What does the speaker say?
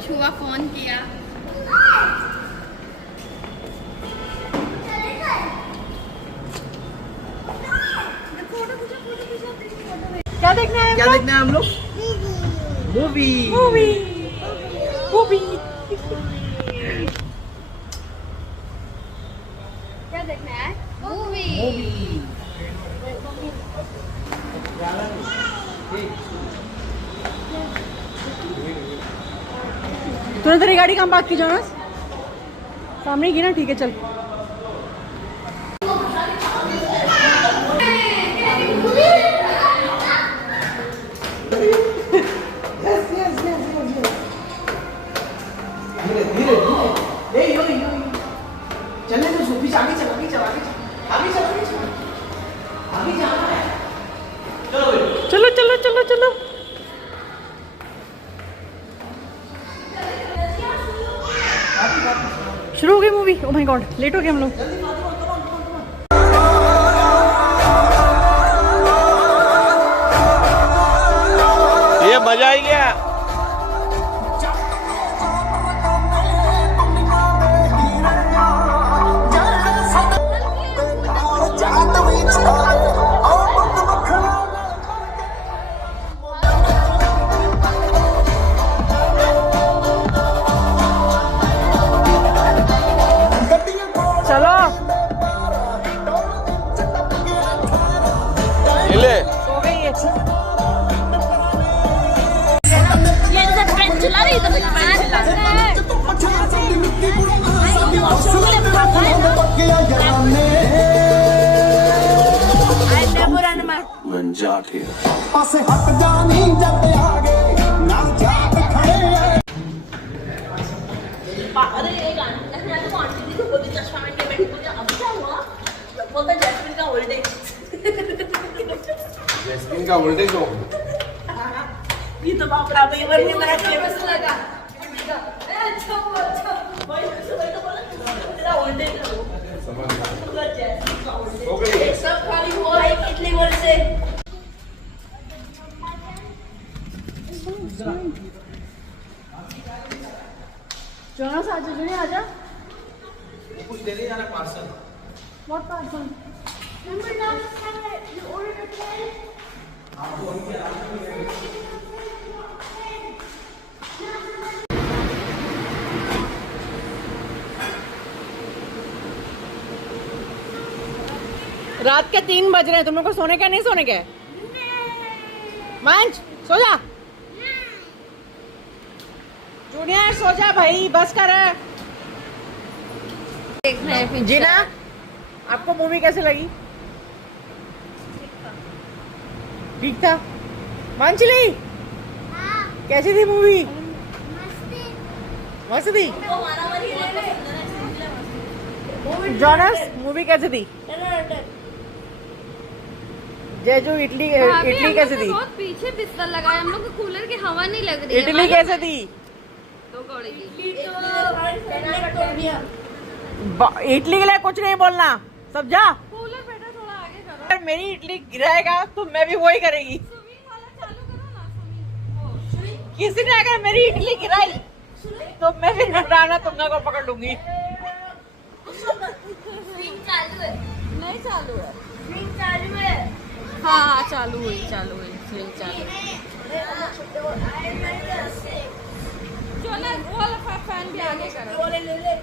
कुछ हुआ, फोन किया। क्या देखना है? क्या देखना है हम लोग? मूवी। मूवी। मूवी। क्या देखना है? मूवी। तूने तेरी गाड़ी कहाँ पार्क की जोनस? सामने की ना, ठीक है चल। चलने तो सोफी आगे चल, आगे चल, आगे चल, आगे चल, आगे चल, आगे जाना है। चलो चलो चलो चलो चलो। शुरू हो गई movie. Oh my god, late हो गए हम लोग। ये मजा आई गया। चलो ले हो गई है। ये इधर ट्रेन चला रही, इधर ट्रेन चला रहा है। पासे हट जानी जब आगे ना जात खड़े। अरे ये गाना मैं तो आंटी जी को बोली चश्मा में के बैठी मुझे अब क्या हुआ? बोलता जैस्मिन का ओल्ड एज। जैस्मिन का वोल्टेज हो। ये तो बाप रे, ये बड़ी मेरा फेमस लगा। अच्छा भाई वही तो बोला तेरा ओल्ड एज है वो। समझ गया जैस्मिन का ओल्ड एज। हो गई। सब खाली हुआ है कितनी वर्ष से। जोनस आजा, जुनी आजा। कुछ दे दे यार, पार्सल। What parcel? रात के 3 बज रहे हैं, तुम लोग को सोने का नहीं सोने का? मंच सो जा। जूनियर सो जा भाई, बस कर। देखना है जीना, आपको मूवी कैसे लगी? ठीक था। मंचली कैसी थी मूवी? मस्त थी। जोनस मूवी कैसी थी? जेजू इडली कैसी थी? बहुत पीछे बिस्तर लगा है, हम लोग को कूलर की हवा नहीं लग रही है। इडली कैसे थी? 2 कौड़ी की। इडली के लिए कुछ नहीं बोलना, समझा? कूलर बेटा थोड़ा आगे करो। अगर मेरी इडली गिराएगा तो मैं भी वही करेगी। स्विमिंग वाला चालू करो ना, स्विमिंग। किसी ने अगर मेरी इडली गिराई तो मैं भी हटाना तुम लोगों को पकड़ लूंगी। स्विंग चालू है। नहीं चालू है। स्विंग चालू है। हाँ चालू हुई स्विंग चालू। जो ना वो वाला फैन भी आगे करो। ले ले